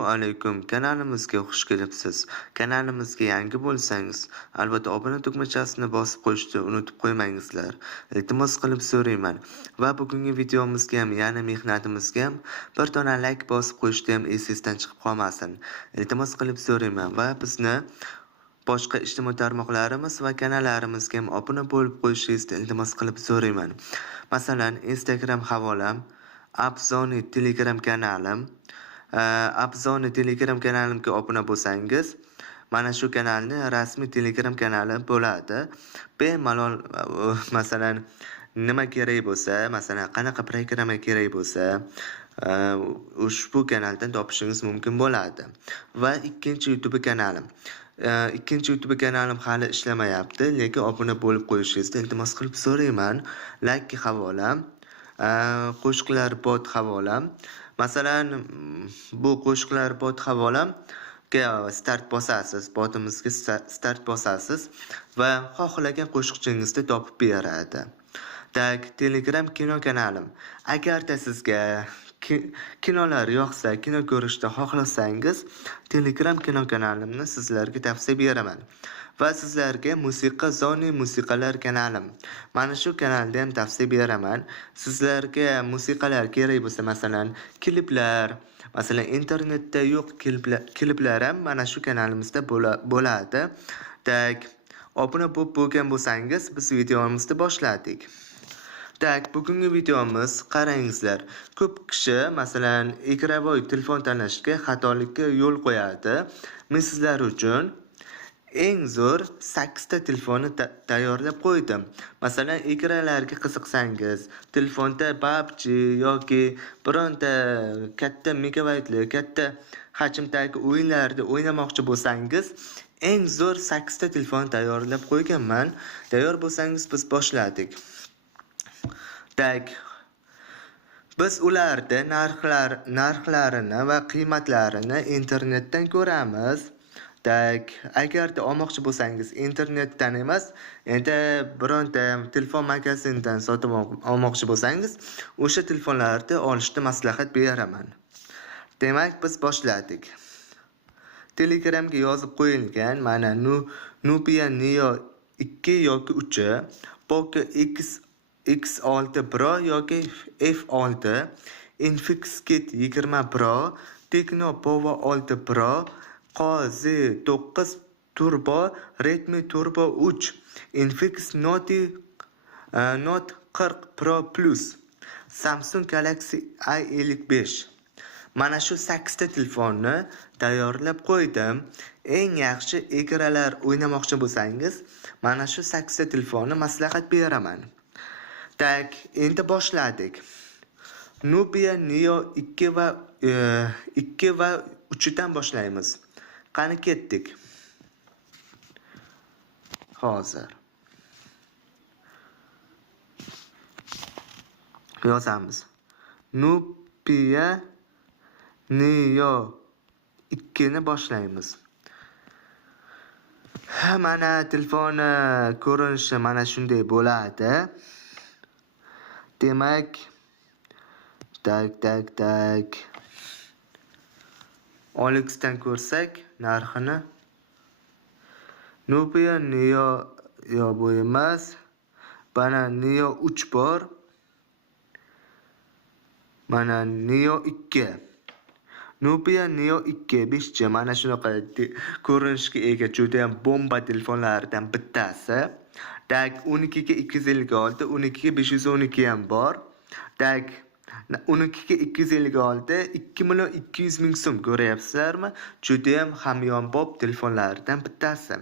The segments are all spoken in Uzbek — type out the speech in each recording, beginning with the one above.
Assalomu alaykum. Kanalimizga xush kelibsiz. Kanalimizga yangi bo'lsangiz, albatta obuna tugmachasini bosib qo'yishni unutib qo'ymangizlar. Iltimos qilib so'rayman. Va bugungi videomizga ham, ya'ni mehnatimizga ham bir dona like bosib qo'yishni ham esingizdan chiqib qolmasin. Iltimos qilib so'rayman va bizni boshqa ijtimoiy tarmoqlarimiz va kanallarimizga ham obuna bo'lib qo'yishingizni iltimos qilib so'rayman. Masalan, Instagram havolam, Abzoni Telegram kanalim, Abzoni Telegram kanalimga obuna bo'lsangiz, mana shu kanalni rasmiy Telegram kanali bo'ladi. Bemalol masalan nima kerak bo'lsa, masalan qanaqa programa kerak bo'lsa, ushbu kanaldan topishingiz mumkin bo'ladi. Va ikkinchi YouTube kanalim. Ikkinchi YouTube kanalim hali ishlamayapti, lekin obuna bo'lib qo'yishingizni iltimos qilib so'rayman. Like havolam, qo'shiqlar bot havolam. Masalan, bu qo'shiqlar bot havolamga start bosasiz, botimizga start bosasiz va xohlagan qo'shiqchingizni topib beradi. Telegram kino kanalim. Agarda sizga kinolar yoqsa, kino ko'rishni xohlasangiz, Telegram kino kanalimni sizlarga tavsiya beraman. Va sizlarga musiqa zoni musiqalar kanalim. Mana shu kanalda ham tavsiya beraman. Sizlarga musiqalar kerak bo'lsa, masalan, kliplar, masalan, internetda yo'q kliplar ham mana shu kanalimizda bo'ladi. Obuna bo'lgan bo'lsangiz, biz videomizni boshladik. Bugungi videomiz qarangizlar. Ko'p kishi masalan ekravoy telefon tanlashga xatolikka yo'l qo'yadi. Men sizlar uchun eng zo'r 8 ta telefonni tayyorlab qo'ydim. Masalan, ekranlarga qiziqsangiz, telefonda PUBG yoki bironta katta megabaytli, katta hajmdagi o'yinlarni o'ynamoqchi bo'lsangiz, eng zo'r 8 ta telefon tayyorlab qo'yganman. Tayyor bo'lsangiz biz boshladik. Biz ularda narxlarini va qiymatlarini internetdan ko'ramiz. Agarda olmoqchi bo'lsangiz, internetdan emas, endi bironta telefon magazindan sotib olmoqchi bo'lsangiz, o'sha telefonlarni olishni maslahat beraman. Demak, biz boshladik. Telegramga yozib qo'yilgan mana Nubia Neo 2 yoki 3, Poco X6 Pro yoki F6, Infinix Kit 20 Pro, Tecno Power 6 Pro, Z9 Turbo, Redmi Turbo 3, Infinix Note 40 Pro Plus, Samsung Galaxy i55. Mana shu 8 ta telefonni tayyorlab qo'ydim. Eng yaxshi ekranlar o'ynamoqchi bo'lsangiz, mana shu 8 ta telefonni maslahat beraman. Endi boshladik. Nubia Neo 2 va 3 dan boshlaymiz. Qani ketdik. Hozir yozamiz. Nubia Neo 2 ni boshlaymiz. Mana telefoni ko'rinishi mana shunday bo'ladi. Demak, OLXdan ko'rsak narxini, Nubia Neo bu emas, mana Neo 3 bor, mana Neo 2. Nubia Neo 2 5G mana shunaqa ko'rinishga ega juda ham bomba telefonlardan bittasi. 12 ga 256, 12 ga 512 ham bor. 12 ga 256 2.200.000 so'm ko'ryapsizlarmi? Juda ham hamyonbop telefonlardan bittasi.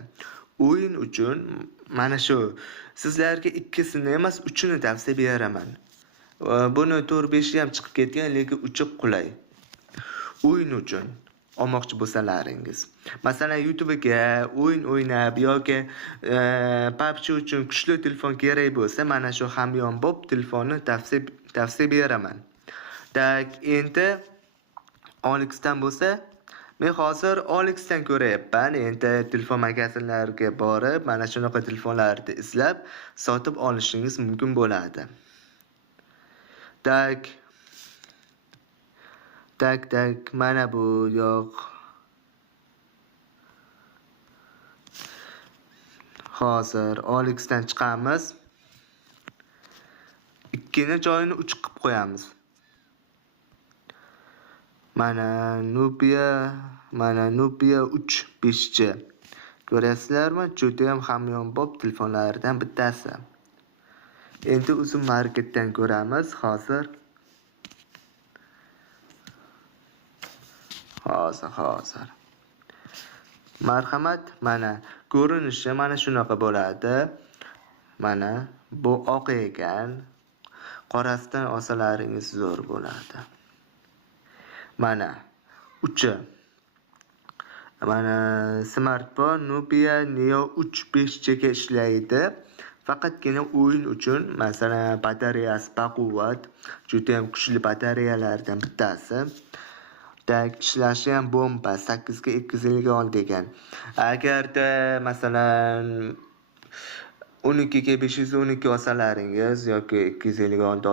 O'yin uchun mana shu sizlarga ikkisini emas, 3ni tavsiya beraman. Buni 4-5 ham chiqib ketgan, lekin 3 qulay. O'yin uchun olmoqchi bo'lsalaringiz. Masalan, YouTube'ga o'yin o'ynab yoki PUBG uchun kuchli telefon kerak bo'lsa, mana shu hamyonbop telefonni tavsiya beraman. Endi OLXdan bo'lsa, men hozir OLXdan ko'rayapman. Endi telefon magazinlariga borib, mana shunaqa telefonlarni izlab sotib olishingiz mumkin bo'ladi. Tak, mana bu yo'q. Hozir OLXdan chiqamiz. 2 ni joyini 3 qilib qo'yamiz. Mana Nubia 3 5chi. Ko'rasizlarmi? Juda ham hamyonbop telefonlardan bittasi. Endi uzun marketdan ko'ramiz hozir. Marhamat, mana ko'rinishi mana shunaqa bo'ladi. Mana bu oq ekan. Qorasidan olsalaringiz zo'r bo'ladi. Mana uchi. Mana smartfon Nubia Neo 3 5G ga ishlaydi. Faqatgina o'yin uchun, masalan, batareyasi baquvvat, juda ham kuchli batareyalardan bittasi. Ishlashi ham bomba, 8 ga 256 degan. Agarda masalan 12 ga 512 olsalaringiz yoki 256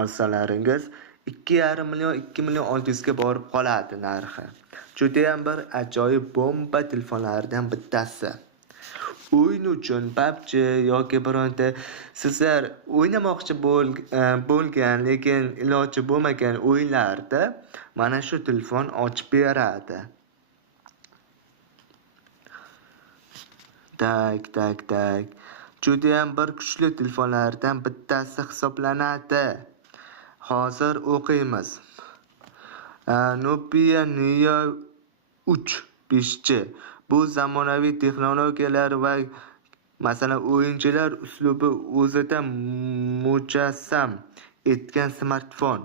olsalaringiz 2,5 million 2 million 600 ga borib qoladi narxi. Juda ham bir ajoyib bomba telefonlardan bittasi. O'yin uchun PUBG yoki bironta sizlar o'ynamoqchi bo'lgan lekin iloji bo'lmagan o'yinlarda mana shu telefon ochib beradi. Tak. Juda ham bir kuchli telefonlardan bittasi hisoblanadi. Hozir o'qiymiz. Nubia Neo 3 5G. Bu zamonaviy texnologiyalar va masalan o'yinchilar uslubi o'zida mujassam etgan smartfon.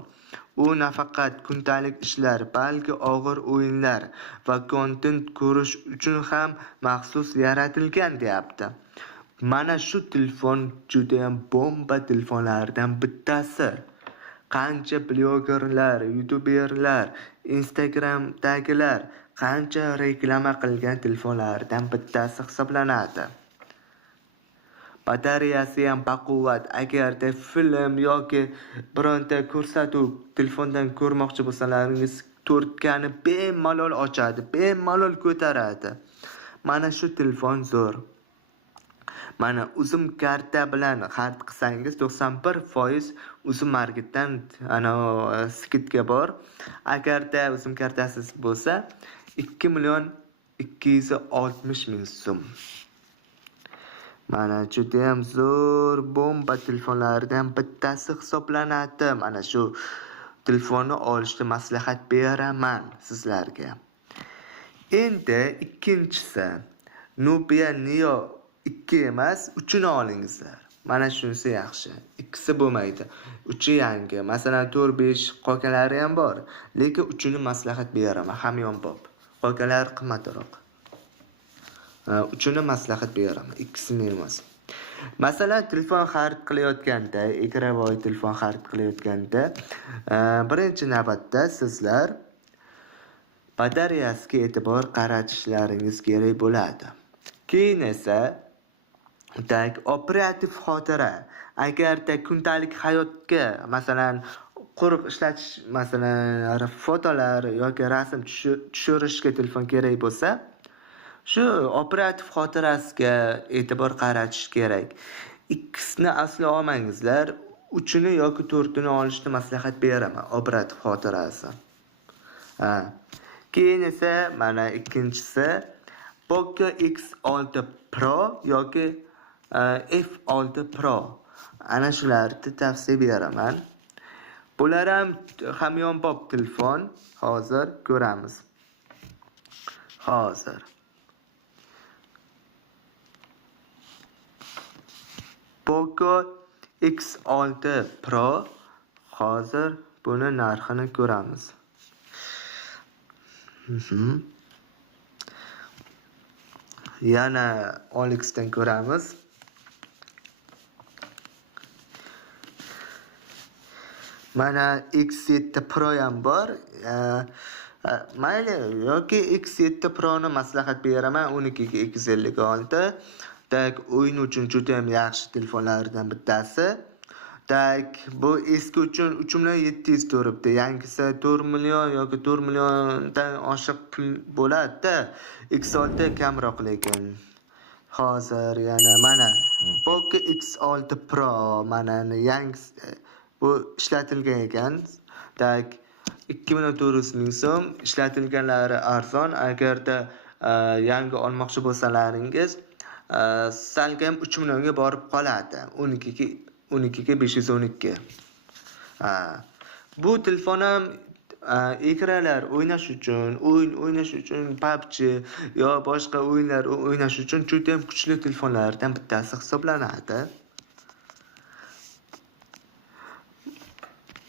U nafaqat kundalik ishlar, balki og'ir o'yinlar va kontent ko'rish uchun ham maxsus yaratilgan deyapti. Mana shu telefon juda ham bomba telefonlardan bittasi. Qancha blogerlar, youtuberlar, Instagramdagilar qancha reklama qilgan telefonlardan bittasi hisoblanadi. Batareyasi ham baquvvat. Agarda film yoki bironta ko'rsatuv telefondan ko'rmoqchi bo'lsalaringiz 4K ni bemalol ochadi, bemalol ko'taradi. Mana shu telefon zo'r. Mana uzum karta bilan xarid qilsangiz 91% uzum marketdan skidga bor. Agarda uzum kartasiz bo'lsa 2 million 260 ming so'm. Mana juda ham zo'r bomba telefonlardan bittasi hisoblanadi. Mana shu telefonni olishni maslahat beraman sizlarga. Endi ikkinchisi Nubia Neo 2 emas, 3ni olingizlar. Mana shunisi yaxshi. Ikkisi bo'lmaydi. 3i yangi. Masalan 4-5 qolganlari ham bor, lekin 3ni maslahat beraman, hamyonbop. Qolganlari qimmatroq. 3ni maslahat beraman, ikkisini emas. Masalan, telefon xarid qilayotganda, ekravoy telefon xarid qilayotganda, birinchi navbatda sizlar batareyasiga e'tibor qaratishlaringiz kerak bo'ladi. Keyin esa operativ xotira. Agarda kundalik hayotga, masalan, quruq ishlatish, masalan, fotolar yoki rasm tushirishga telefon kerak bo'lsa, shu operativ xotirasiga e'tibor qaratish kerak. Ikkisini aslo olmangizlar. 3ni yoki 4ni olishni maslahat beraman, operativ xotirasi. Keyin esa mana ikkinchisi Poco X6 Pro yoki F6 Pro. Ana shularni tavsiya beraman. Bular ham hamyonbop telefon. Hozir ko'ramiz. Poco X6 Pro. Hozir buni narxini ko'ramiz. Yana OLXdan ko'ramiz. Mana X7 Pro ham bor. Mayli, yoki X7 Pro ni maslahat beraman, 12 ga 256. O'yin uchun juda ham yaxshi telefonlardan bittasi. Tak, bu eski uchun 3.700.000 turibdi. Yangisi 4 million yoki 4 milliondan oshiq pul bo'ladi-da. X6 kamroq lekin. Hozir yana mana Poco X6 Pro mana yangisi bu ishlatilgan ekan. Tak 2.400.000 so'm, ishlatilganlari arzon. Agarda yangi olmoqchi bo'lsalaringiz, salkam 3 millionga borib qoladi. 12 ga 512. Bu telefon ham ekranlar o'ynash uchun, o'yin o'ynash uchun, PUBG yo boshqa o'yinlar o'ynash uchun juda ham kuchli telefonlardan bittasi hisoblanadi.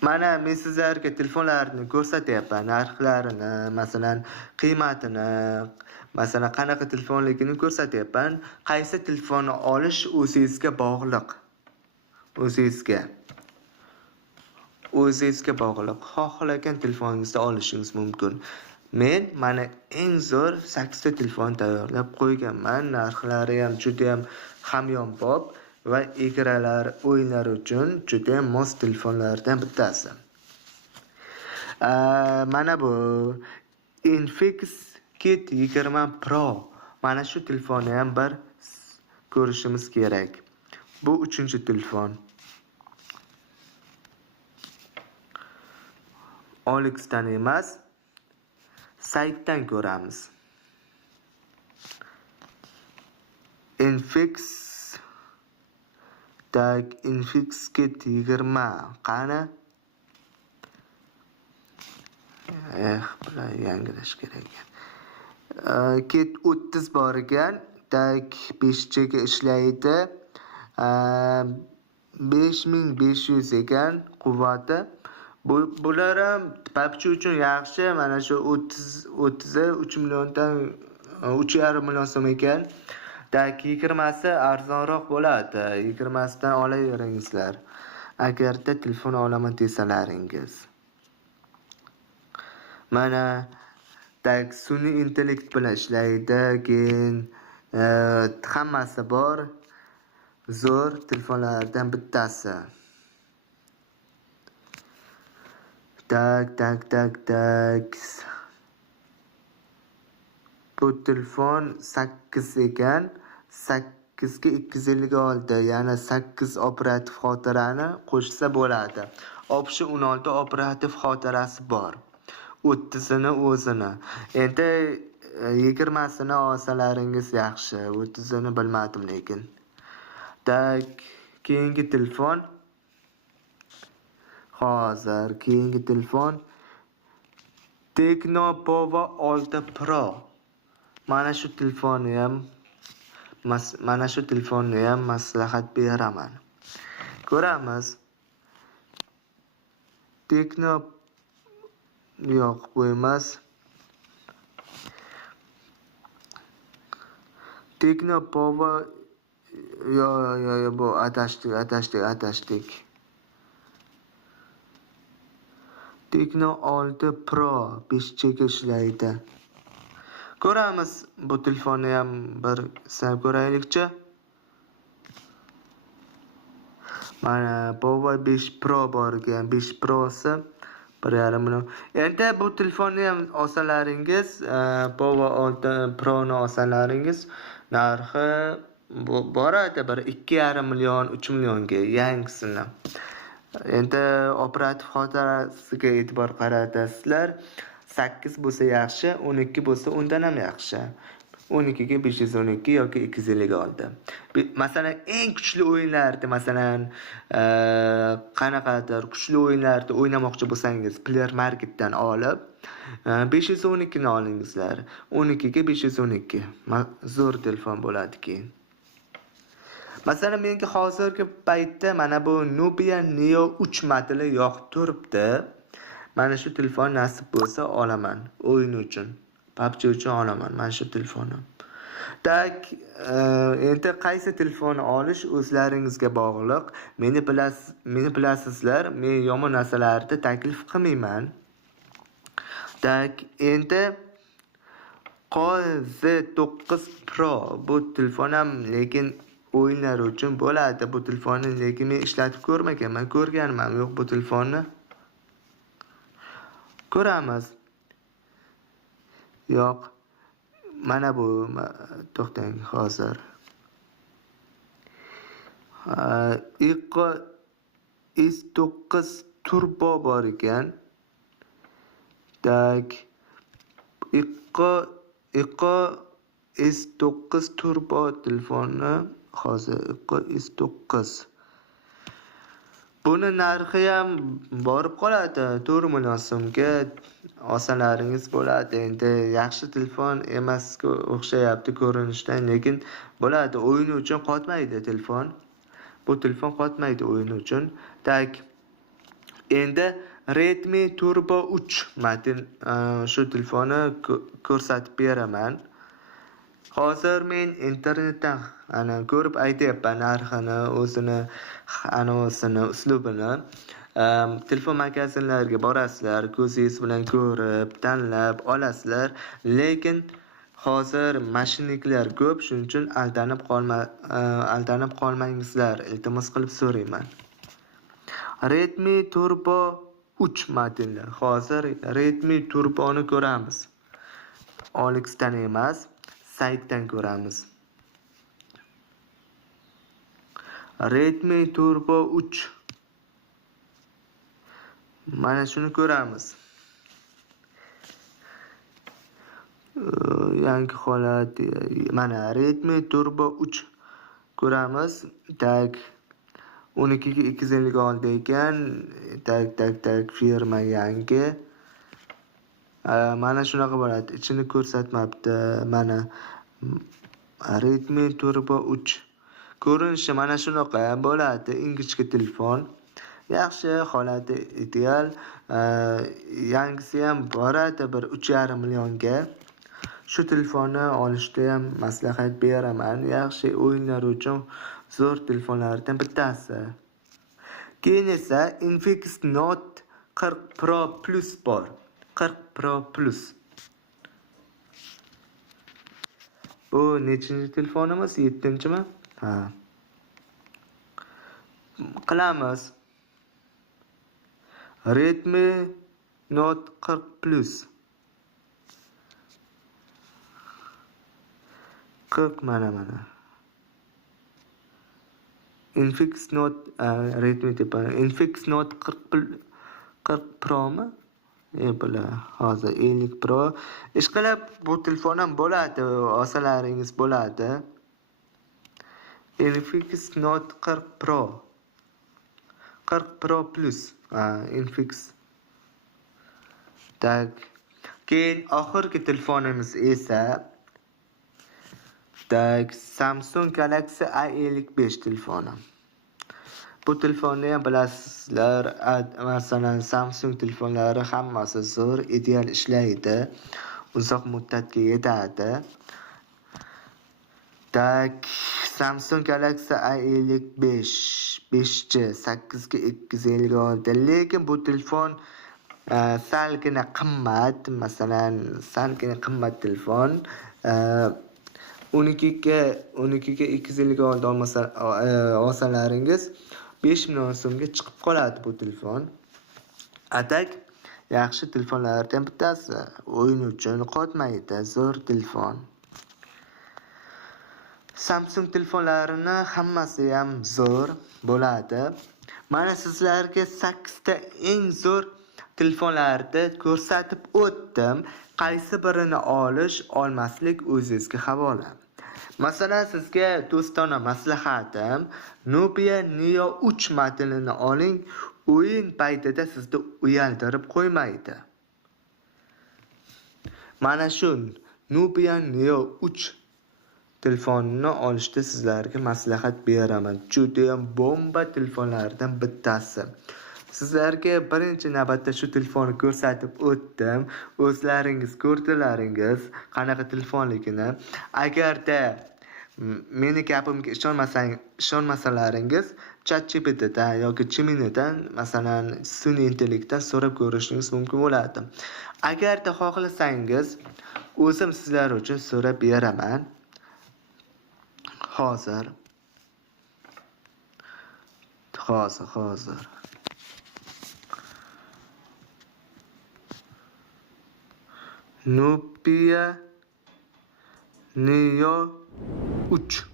Mana men sizlarga telefonlarni ko'rsatyapman, narxlarini, masalan, qiymatini, masalan, qanaqa telefonligini ko'rsatyapman. Qaysi telefonni olish o'zingizga bog'liq. O'zingizga bog'liq. Xohlagan telefoningizni olishingiz mumkin. Men mana eng zo'r 8 ta telefon tayyorlab qo'yganman. Narxlari ham juda ham hamyonbop va ekranlar o'yinlar uchun juda ham mos telefonlardan bittasi. Mana bu Infinix Kit 20 Pro. Mana shu telefonni ham bir ko'rishimiz kerak. Bu 3-telefon. OLXdan emas, saytdan ko'ramiz. Infinix Kit 20 qani? Bular yangilash kerak ekan. Kit 30 bor ekan. 5G ga ishlaydi. 5500 ekan quvvati. Bular ham PUBG uchun yaxshi. Mana shu 30 3 milliondan 3.5 million so'm ekan. 20si arzonroq bo'ladi. 20sidan olaveringizlar. Agarda telefon olaman desalaringiz. Mana sun'iy intellekt bilan ishlaydi, keyin hammasi bor. Zo'r telefonlardan bittasi. Bu telefon 8 ekan. 8 ga 256, ya'ni 8 operativ xotirani qo'shsa bo'ladi. Option 16 operativ xotirasi bor. 30ni o'zini. Endi 20sini olsalaringiz yaxshi. 30ni bilmadim lekin. Keyingi telefon. Keyingi telefon Tecno Power 6 Pro. Mana shu telefonni ham maslahat beraman. Ko'ramiz. Tecno yo'q, bu emas. Tecno Power yo bu adashdik. Tecno 6 Pro 5G ga ishlaydi. Ko'ramiz, bu telefonni ham bir sinab ko'raylikchi. Mana Power 5 Pro bor ekan. 5 Pro'si 1.5 million. Endi bu telefonni ham olsalaringiz, Power 6 Pro'ni olsalaringiz, narxi boradi bir 2.5 million, 3 millionga yangisini. Endi operativ xotirasiga e'tibor qaratasizlar. 8 bo'lsa yaxshi, 12 bo'lsa undan ham yaxshi. 12 ga 512 yoki 256. Masalan, eng kuchli o'yinlarda, masalan, qanaqadir kuchli o'yinlarda o'ynamoqchi bo'lsangiz, Player Marketdan olib 512 ni olingizlar. 12 ga 512. Zo'r telefon bo'ladi keyin. Masalan, menga hozirgi paytda mana bu Nubia Neo 3 modeli yoqib turibdi. Mana shu telefon nasib bo'lsa olaman, o'yin uchun, PUBG uchun olaman mana shu telefonni. Endi qaysi telefonni olish o'zlaringizga bog'liq. Meni bilasizlar, men yomon narsalarni taklif qilmayman. Endi Z9 Pro bu telefon ham lekin o'yinlar uchun bo'ladi bu telefonni, lekin men ishlatib ko'rmaganman, ko'rganman yo'q bu telefonni. Ko'ramiz. Yo'q. Mana bu to'xtang hozir. Iqo S9 Turbo bor ekan. Tak. Iqo S9 Turbo telefonni hozir Iqo S9. Buni narxi ham borib qoladi 4 million so'mga olsalaringiz bo'ladi. Endi yaxshi telefon emasga o'xshayapti ko'rinishdan, lekin bo'ladi. O'yin uchun qotmaydi telefon. Bu telefon qotmaydi o'yin uchun. Tak. Endi Redmi Turbo 3 model shu telefonni ko'rsatib beraman. Hozir men internetdan ko'rib aytyapman narxini, o'zini uslubini. Telefon magazinlariga borasizlar, ko'zingiz bilan ko'rib, tanlab olasizlar. Lekin hozir mashinniklar ko'p, shuning uchun aldanib qolmangizlar. Iltimos qilib so'rayman. Redmi Turbo 3 modeli. Hozir Redmi Turboni ko'ramiz. OLX dan emas, saytdan ko'ramiz. Redmi Turbo 3. Mana shuni ko'ramiz. Yangi holat. Mana Redmi Turbo 3 ko'ramiz. Tak 12 ga 256 ekan. Tak firma yangi. Mana shunaqa bo'ladi. Ichini ko'rsatmabdi. Mana Redmi Turbo 3. Ko'rinishi mana shunaqa bo'ladi. Ingichka telefon. Yaxshi, holati ideal. Yangisi ham boradi bir 3,5 millionga. Shu telefonni olishda ham maslahat beraman. Yaxshi o'yinlar uchun zo'r telefonlardan bittasi. Keyin esa Infinix Note 40 Pro Plus bor. 40 Pro Plus. Bu nechinchi telefonimiz? 7-mi? Ha. Qilamiz. Redmi Note 40 Plus. 40 mana. Infinix Note Redmi tepa. Infinix Note 40 Pro mi? Bular hozir 50 Pro. Ishqilib bu telefon ham bo'ladi, olsalaringiz bo'ladi. Infinix Note 40 Pro. 40 Pro Plus. Infinix. Tak. Keyin oxirgi telefonimiz esa Samsung Galaxy A55 telefoni. Bu telefonni ham bilasizlar, masalan Samsung telefonlari hammasi zo'r, ideal ishlaydi, uzoq muddatga yetadi. Samsung Galaxy A55 5G 8 ga 256. Lekin bu telefon salgina qimmat, masalan salgina qimmat telefon. 12 ga 256 olsalaringiz 5 million so'mga chiqib qoladi bu telefon. Atak yaxshi telefonlardan bittasi. O'yin uchun qotmaydi, zo'r telefon. Samsung telefonlarini hammasi ham zo'r bo'ladi. Mana sizlarga 8 ta eng zo'r telefonlarni ko'rsatib o'tdim. Qaysi birini olmaslik o'zingizga havola. Masalan, sizga do'stona maslahatim, Nubia Neo 3 modelini oling, o'yin paytida sizni uyaltirib qo'ymaydi. Mana shu Nubia Neo 3 telefonini olishda sizlarga maslahat beraman. Juda ham bomba telefonlardan bittasi. Sizlarga birinchi navbatda shu telefonni ko'rsatib o'tdim. O'zlaringiz ko'rdilaringiz qanaqa telefonligini. Agarda meni gapimga ishonmasalaringiz ChatGPTdan yoki Geminidan, masalan, sun'iy intellektdan so'rab ko'rishingiz mumkin bo'ladi. Agarda xohlasangiz, o'zim sizlar uchun so'rab beraman. Hozir Hozir. Nokia Neo 3.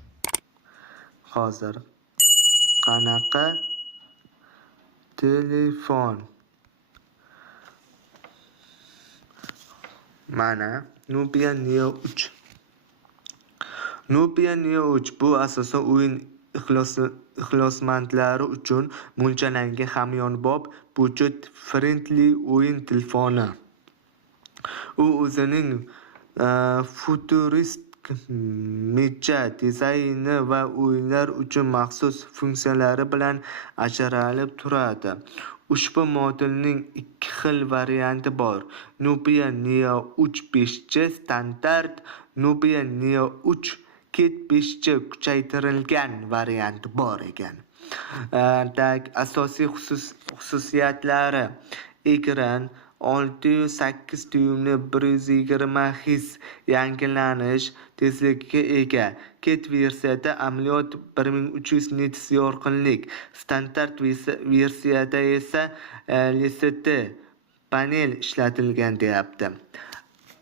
Hozir qanaqa telefon? Mana Nokia Neo 3. Nokia Neo 3 bu asosan o'yin ixlosmandlari uchun mo'ljallangan hamyonbop budjet friendly o'yin telefoni. U o'zining futuristik mecha dizayni va o'yinlar uchun maxsus funksiyalari bilan ajralib turadi. Ushbu modelning ikki xil varianti bor. Nokia Neo 3 5G standart, Nokia Neo 3 Kit 5G kuchaytirilgan varianti bor ekan. Asosiy xususiyatlari: ekran 6.8 dyuymli 120 Hz yangilanish tezligiga ega. Kit versiyada amaliyot 1300 nits yorqinlik, standart versiyada esa LCD panel ishlatilgan deyapti.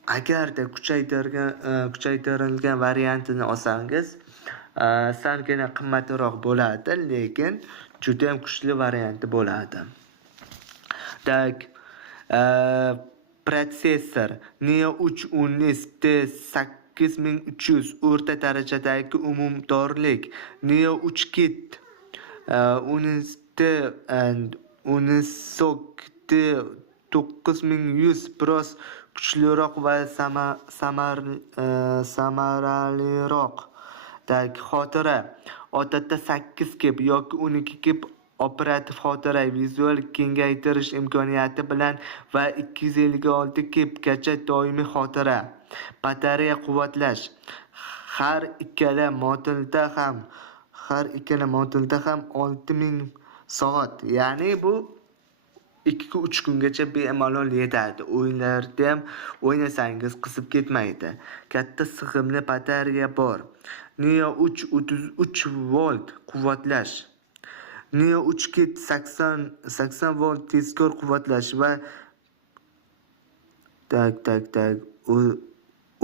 Agarda kuchaytirilgan variantini olsangiz, salgina qimmatroq bo'ladi, lekin juda ham kuchli varianti bo'ladi. Protsessor Neo 3 10 T8300 o'rta darajadagi umumdorlik. Neo 3 Kit 10 9100 biroz kuchliroq va samaraliroq. Xotira odatda 8 GB yoki 12 GB operativ xotira vizual kengaytirish imkoniyati bilan va 256 GB gacha doimiy xotira. Batareya quvvatlash har ikkala modelda ham 6000 soat, ya'ni bu 2-3 kungacha bemalol yetadi. O'yinlarda ham o'ynasangiz qizib ketmaydi. Katta sig'imli batareya bor. Neo 3 33 volt quvvatlash. Neo 3 Kit 80 volt tezkor quvvatlash va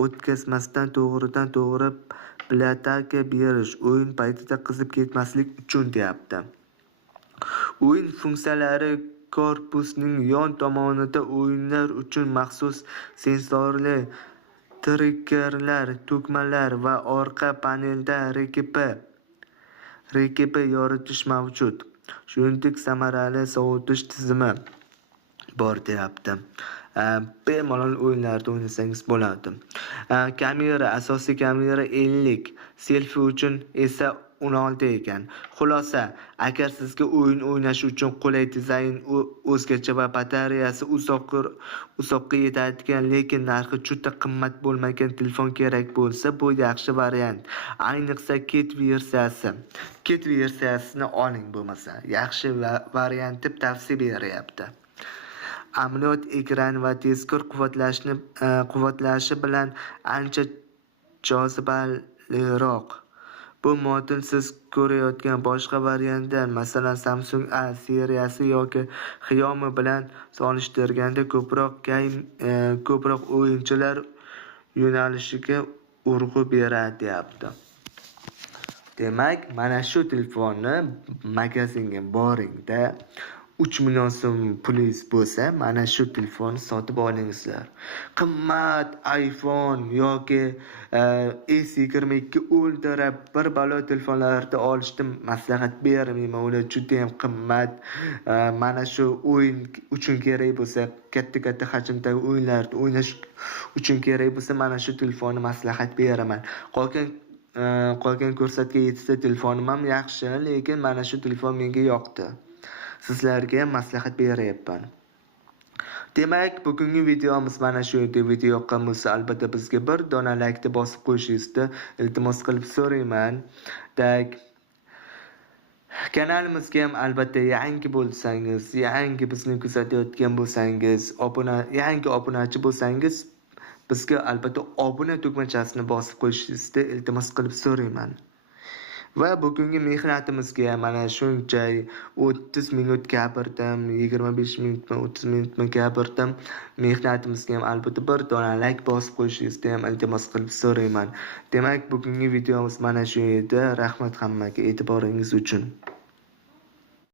o'tkazmasdan to'g'ridan to'g'ri plataka berish, o'yin paytida qizib ketmaslik uchun deyapti. O'yin funksiyalari: korpusning yon tomonida o'yinlar uchun maxsus sensorli triggerlar, tugmalar va orqa panelda RGB yoritish mavjud. Shuningdek, samarali sovutish tizimi bor deyapti. Bemalol o'yinlarda o'ynasangiz bo'ladi. Kamera, asosiy kamera 50, selfie uchun esa 16 ekan. Xulosa: agar sizga o'yin o'ynash uchun qulay dizayn, o'zgacha va batareyasi uzoqqa yetadigan, lekin narxi juda qimmat bo'lmagan telefon kerak bo'lsa, bu yaxshi variant. Ayniqsa Kit versiyasini oling bo'lmasa. Yaxshi variant deb tavsiya beryapti. Amaliyot ekran va tezkor quvvatlashi bilan ancha jozibaliroq. Bu model siz ko'rayotgan boshqa variantdan, masalan Samsung A seriyasi yoki Xiaomi bilan solishtirganda ko'proq o'yinchilar yo'nalishiga urg'u beradi deyapti. Demak, mana shu telefonni magazinga boringda 3 million so'm pulingiz bo'lsa, mana shu telefonni sotib olingizlar. Qimmat iPhone yoki S22 Ultra bir balo telefonlarda olishni maslahat bermayman. Ular juda ham qimmat. Mana shu o'yin uchun kerak bo'lsa, katta hajmdagi o'yinlarda o'ynash uchun kerak bo'lsa, mana shu telefonni maslahat beraman. Qolgan ko'rsatgan 7 ta telefonim ham yaxshi, lekin mana shu telefon menga yoqdi. Sizlarga ham maslahat beryapman. Demak, bugungi videomiz mana shu edi. Video yoqqan bo'lsa, albatta bizga bir dona like bosib qo'yishingizni iltimos qilib so'rayman. Kanalimizga ham albatta yangi bo'lsangiz, yangi bizni kuzatayotgan bo'lsangiz, yangi obunachi bo'lsangiz, bizga albatta obuna tugmachasini bosib qo'yishingizni iltimos qilib so'rayman. Va bugungi mehnatimizga mana shuncha 30 minut gapirdim, 25 minutmi, 30 minutmi gapirdim. Mehnatimizga ham albatta bir dona like bosib qo'yishingizni ham iltimos qilib so'rayman. Demak, bugungi videomiz mana shu edi. Rahmat hammaga e'tiboringiz uchun.